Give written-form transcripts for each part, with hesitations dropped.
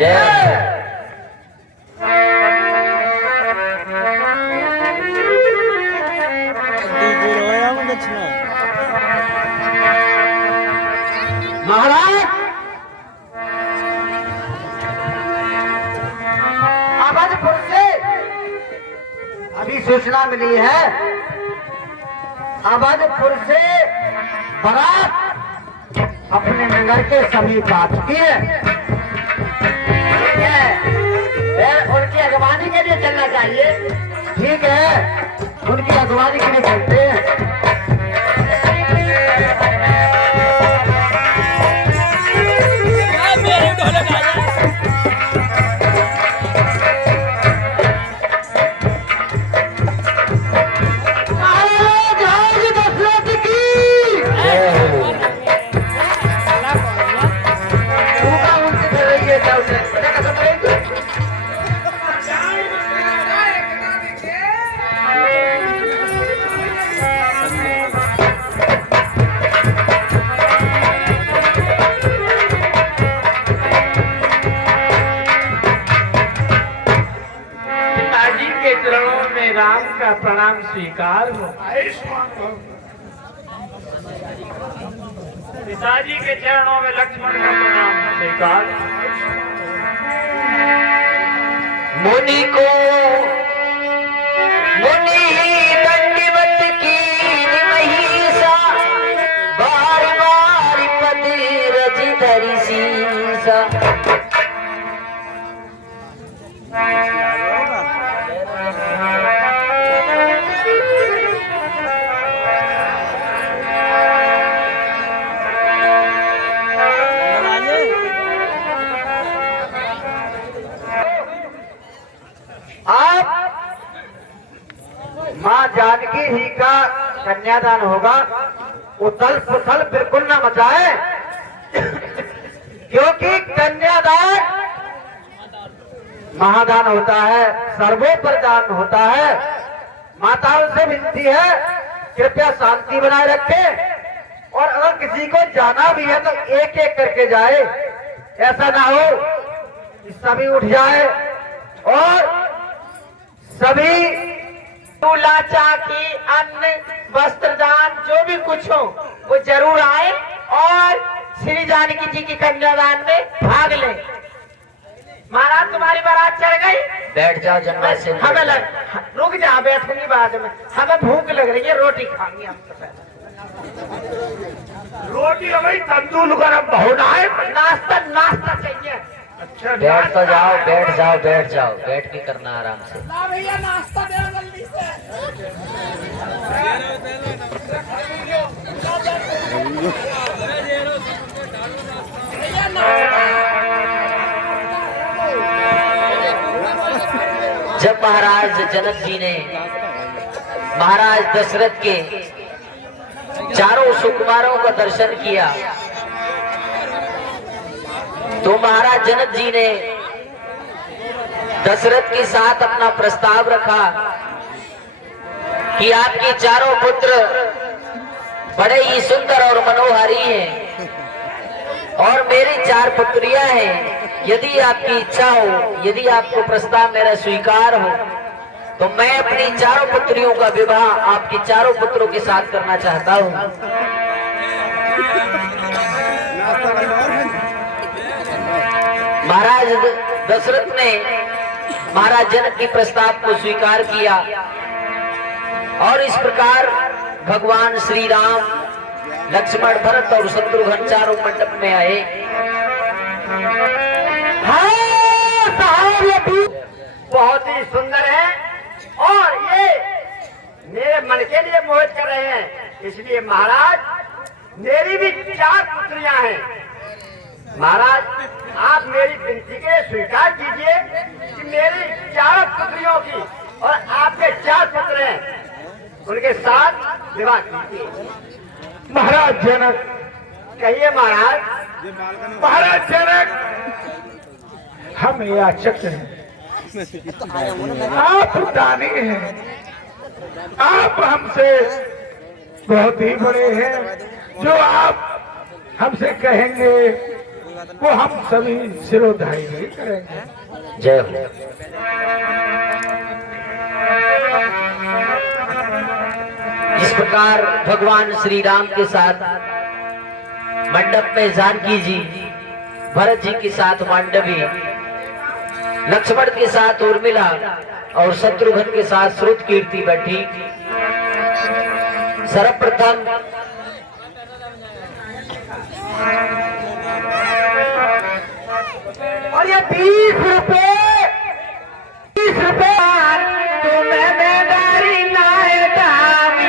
जय। महाराज अवधपुर से अभी सूचना मिली है, अवधपुर से बारात अपने नगर के समीप आ चुकी है। ठीक है, फिर उनकी अगवानी के लिए चलना चाहिए। ठीक है, उनकी अगवानी के लिए चलते हैं। राम का प्रणाम स्वीकार हो। पिताजी के चरणों में लक्ष्मण का प्रणाम स्वीकार। मुनि को मुनि दंडवत की महिषा, बार बार पद रज धरि सीसा। माँ जानकी ही का कन्यादान होगा, उथल पुथल बिल्कुल न मचाए, क्योंकि कन्यादान महादान होता है, सर्वोपरि दान होता है। माताओं से विनती है कृपया शांति बनाए रखे, और अगर किसी को जाना भी है तो एक एक करके जाए, ऐसा ना हो कि सभी उठ जाए और सभी दूल्हा चाकी अन्न वस्त्र दान जो भी कुछ हो वो जरूर आए और श्री जानकी जी की कन्यादान में भाग ले। महाराज तुम्हारी बारात चढ़ गई, बैठ जाओ जन्मा से। हमें रुक जा, बैठूंगी बाद में, हमें भूख लग रही है, रोटी खाएंगे हम तो। रोटी भाई तंदूर गरम होना है, नाश्ता नाश्ता चाहिए। अच्छा बैठ तो जाओ, बैठ जाओ, बैठ जाओ, बैठ के करना आराम से। ना भैया नाश्ता दे जल्दी से। जब महाराज जनक जी ने महाराज दशरथ के चारों सुकुमारों का दर्शन किया तो महाराज जनक जी ने दशरथ के साथ अपना प्रस्ताव रखा कि आपके चारों पुत्र बड़े ही सुंदर और मनोहारी हैं और मेरी 4 पुत्रियां हैं। यदि आपकी इच्छा हो, यदि आपको प्रस्ताव मेरा स्वीकार हो, तो मैं अपनी 4 पुत्रियों का विवाह आपके 4 पुत्रों के साथ करना चाहता हूं। महाराज दशरथ ने महाराज जनक के प्रस्ताव को स्वीकार किया और इस प्रकार भगवान श्री राम, लक्ष्मण, भरत और शत्रुघ्न चारों मंडप में आए। साहब ये बहुत ही सुंदर है और ये मेरे मन के लिए मोहित कर रहे हैं। इसलिए महाराज मेरी भी 4 पुत्रियां हैं। महाराज आप मेरी विनती के स्वीकार कीजिए कि मेरी 4 पुत्रियों की और आपके 4 पुत्र हैं, उनके साथ विवाह कीजिए। महाराज जनक, कहिए महाराज। महाराज जनक, हम याचक हैं, आप दानी हैं, आप हमसे बहुत ही बड़े हैं। जो आप हमसे कहेंगे वो हम सभी सिरोधारी नहीं करेंगे। जय हो। इस प्रकार भगवान श्री राम के साथ मंडप में जानकी जी, भरत जी के साथ मांडवी, लक्ष्मण के साथ उर्मिला और शत्रुघ्न के साथ श्रुत कीर्ति बैठी। सर्वप्रथम और ये 20 रुपए तो मैंने गाड़ी लाए दामी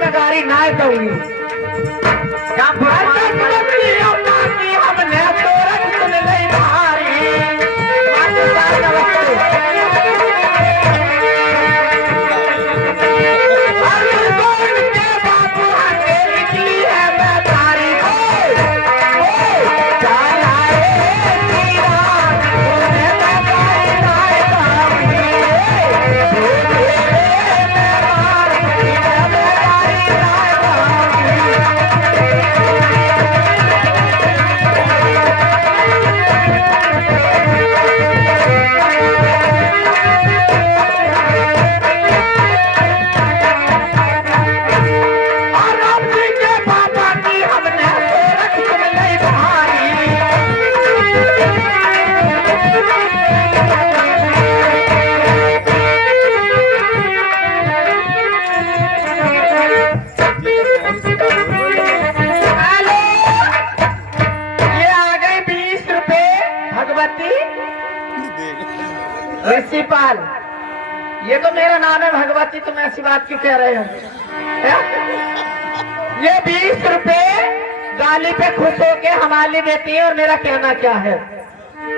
मैं गाड़ी ना दूंगी। हमने तोरत सुन ली भारी ये तो मेरा नाम है भगवती, तुम ऐसी बात क्यों कह रहे हो? ये 20 रुपए गाली पे खुश होके हमारे लिए देती है, और मेरा कहना क्या है?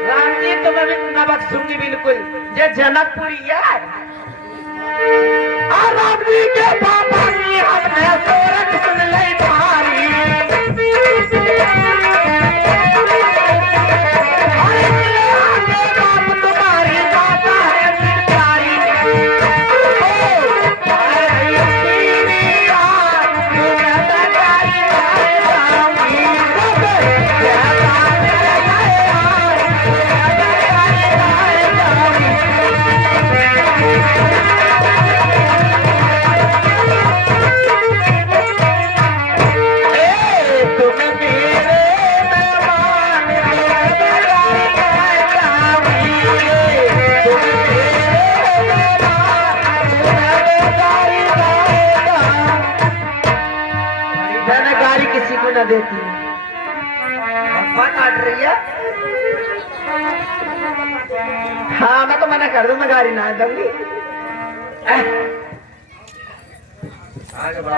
राम जी तुम्हें भी न बख्शूंगी बिल्कुल। ये जनकपुरी है, और राम जी के पापा की हमने सोरठ सुन ली तुम्हारी। किसी को न देती काट रही है। हाँ मैं तो मना कर दूं, मैं गाड़ी ना दूंगी। आगे बढ़ो।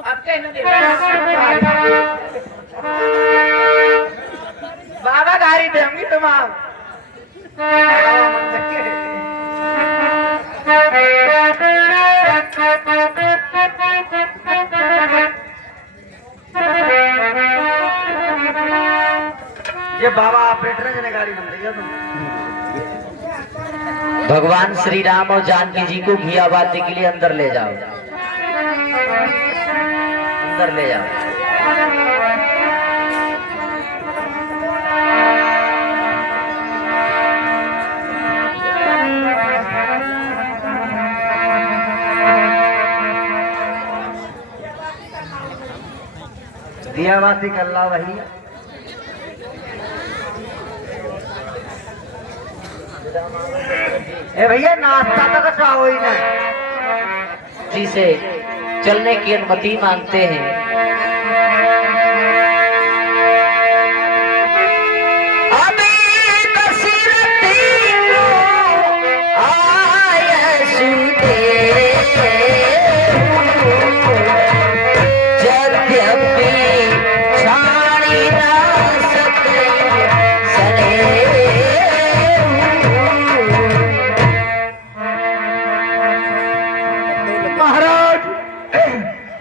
अब बाबा गाड़ी दूंगी तुम आओ। ये बाबा ऑपरेटर ने गाड़ी बन रही है। भगवान श्री राम और जानकी जी को घिया बाती के लिए अंदर ले जाओ, अंदर ले जाओ। दियावासी कर ला वही। ए भैया नाश्ता तो कुछ हो ही ना। जी से चलने की अनुमति मांगते हैं।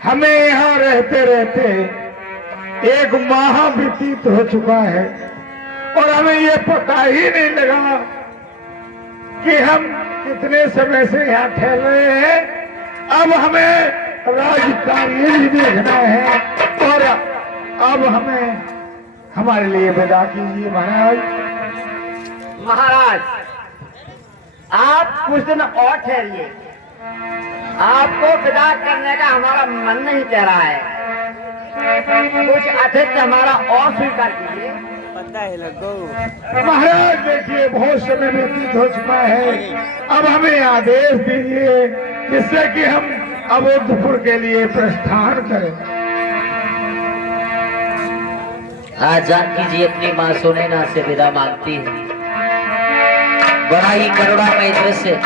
हमें यहाँ रहते रहते एक माह व्यतीत हो चुका है, और हमें ये पता ही नहीं लगा कि हम कितने समय से यहाँ ठहर रहे हैं। अब हमें राजकार्य भी देखना है, और अब हमें हमारे लिए विदा कीजिए महाराज। महाराज आप कुछ दिन और ठहरिए, आपको विदा करने का हमारा मन नहीं कह रहा है। कुछ अतिथि हमारा और स्वीकार कीजिए। महाराज देखिए बहुत समय व्यतीत हो चुका है, अब हमें आदेश दीजिए जिससे कि हम अवोधपुर के लिए प्रस्थान करें। आज जानकी जी अपनी माँ सुनैना से विदा मांगती है। बड़ा ही करुणामय दृश्य।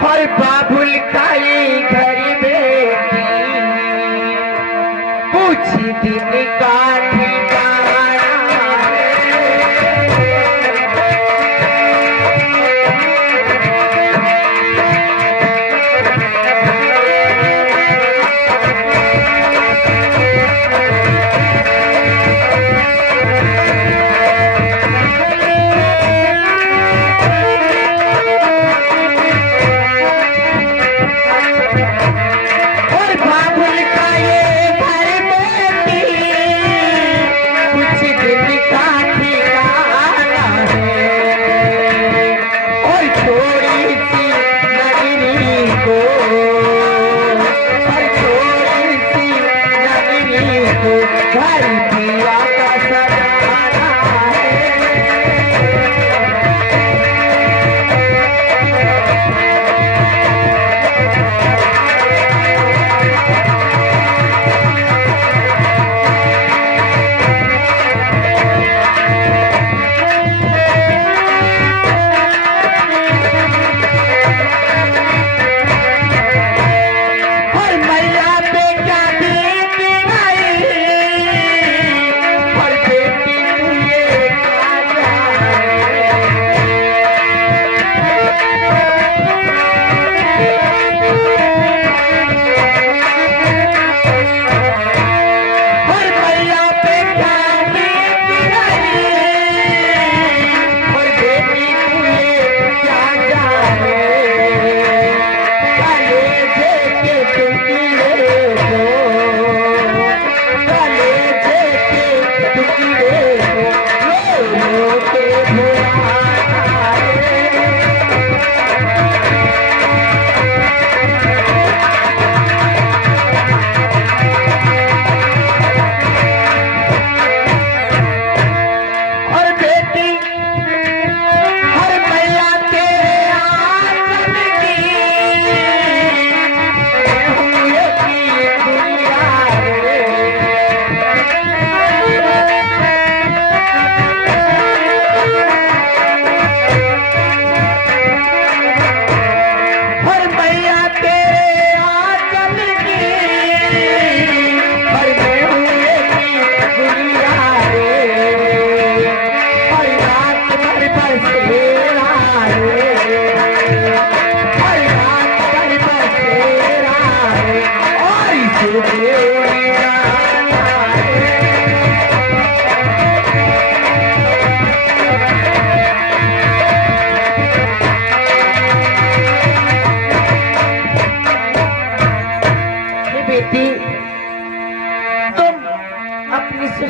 हर बाबुल काली घर बेटी कुछ दिन का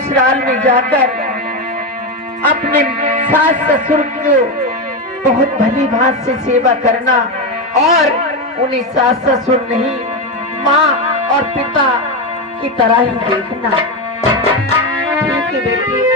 ससुराल में जाकर अपने सास ससुर को बहुत भली भांति से सेवा करना और उन्हें सास ससुर नहीं माँ और पिता की तरह ही देखना। ठीक है बेटी।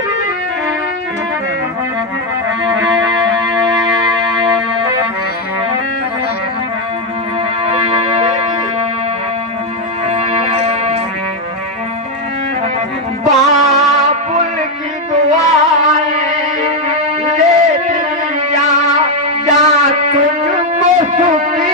बाबुल की दुआएं लेती जा तुझको सुखी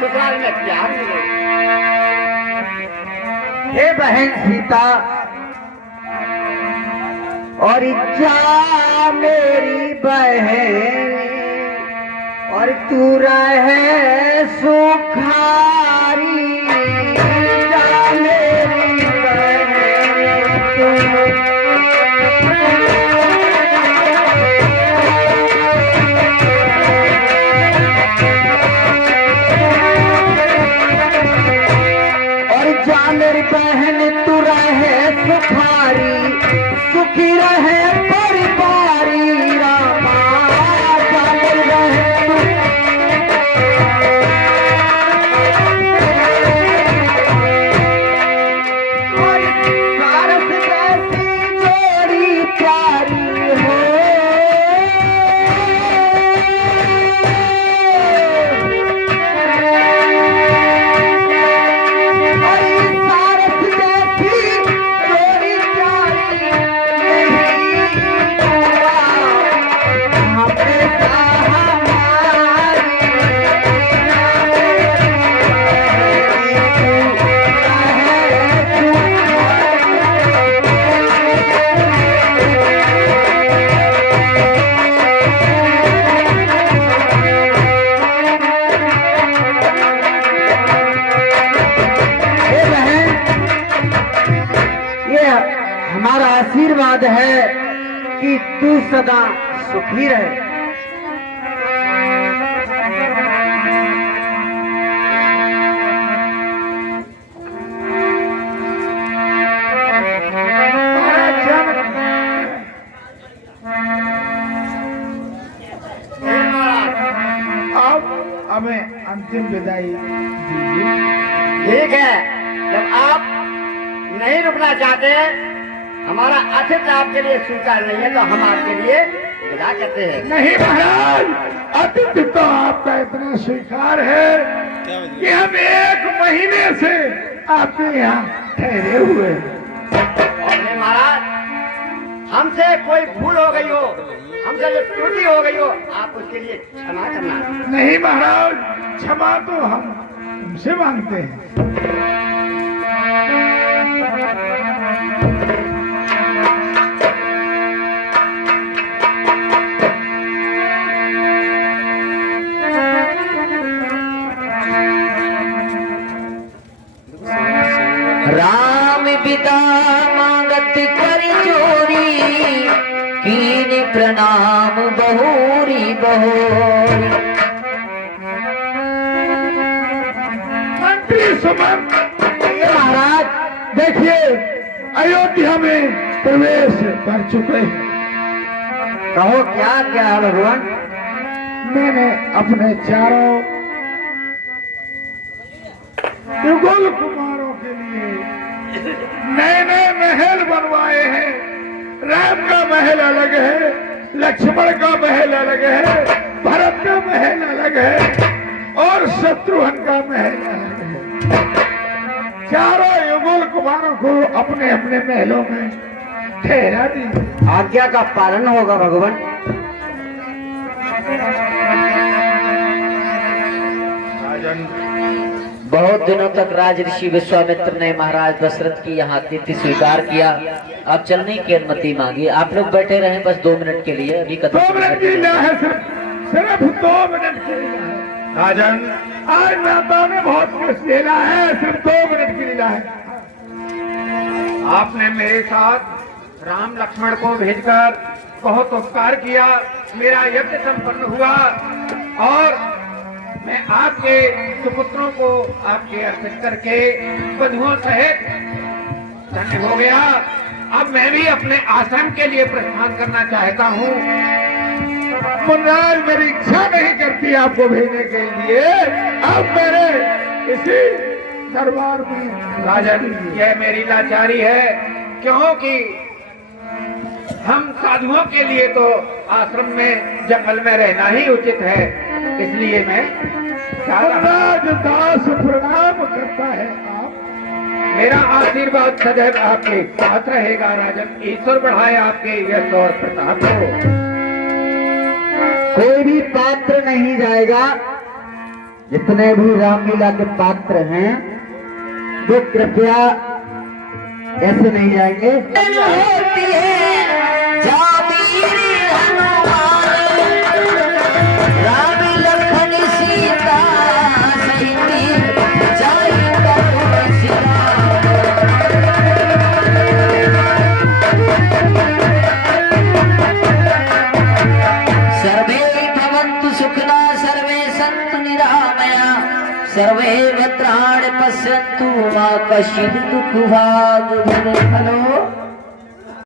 ससुराल में प्यार मिले। हे बहन सीता और इच्छा मेरी बहन और तू रहे सुखारी इच्छा मेरी बहन और जा मेरी बहन तू रहे सुखारी सुखी रहे परिवारी रामा जा मेरी बहन तू और पारस जैसी जोड़ी प्यारी हो हमारा आशीर्वाद है कि तू सदा सुखी रहे। अब हमें अंतिम विदाई दीजिए। ठीक है, जब आप नहीं रुकना चाहते, हमारा अतिथि आपके लिए स्वीकार नहीं है, तो हम आपके लिए विदा करते हैं। नहीं महाराज, अतिथि तो आपका इतना स्वीकार है कि हम 1 महीने से आपके यहाँ ठहरे हुए हैं। और नहीं महाराज, हमसे कोई भूल हो गई हो, हमसे जो त्रुटि हो गई हो, आप उसके लिए क्षमा करना। नहीं महाराज, क्षमा तो हम तुमसे मांगते हैं। राम पिता मांगत कर चोरी, कीन प्रणाम बहोरी बहोरी। मंत्री सुमन, महाराज देखिए, अयोध्या में प्रवेश कर चुके हैं। कहो क्या क्या है भगवान? मैंने अपने चारों युगल कुमारों के लिए नए नए महल बनवाए हैं। राम का महल अलग है, लक्ष्मण का महल अलग है, भरत का महल अलग है और शत्रुघ्न का महल अलग है। चारों युगल कुमारों को अपने अपने महलों में ठहरा दी। आज्ञा का पालन होगा भगवान। बहुत दिनों तक राज ऋषि विश्वामित्र ने महाराज दशरथ की यहाँ अतिथि स्वीकार किया। अब चलने की अनुमति मांगी। आप लोग बैठे रहे बस 2 मिनट के लिए। अभी 2 मिनट की लीला है, सिर्फ 2 मिनट की लीला है। राजन, आज माता ने बहुत कुछ लीला है, सिर्फ 2 मिनट की लीला है। आपने मेरे साथ राम लक्ष्मण को भेजकर बहुत उपकार किया, मेरा यज्ञ संपन्न हुआ और मैं आपके सुपुत्रों को आपके अर्पित करके बंधुओं सहित धन्य हो गया। अब मैं भी अपने आश्रम के लिए प्रस्थान करना चाहता हूँ। मुन्नाज, मेरी इच्छा नहीं करती आपको भेजने के लिए। अब मेरे इसी दरबार में राजन, यह मेरी लाचारी है, क्योंकि हम साधुओं के लिए तो आश्रम में जंगल में रहना ही उचित है। इसलिए मैं दास प्रणाम करता है। आप, मेरा आशीर्वाद सदैव आपके साथ रहेगा राजन। ईश्वर बढ़ाए आपके यश और प्रताप को। कोई भी पात्र नहीं जाएगा, जितने भी रामलीला के पात्र हैं वो कृपया ऐसे नहीं जाएंगे। होती है जामीर हनुमान, राम लखन सीता सहित जाई बपुर सिराम। सर्वे भवन्तु सुखिना सर्वे सन्तु निरामया, सर्वे भद्राणि पश्यन्तु मा कश्चित् दुःखभाग् भवेत्। हेलो।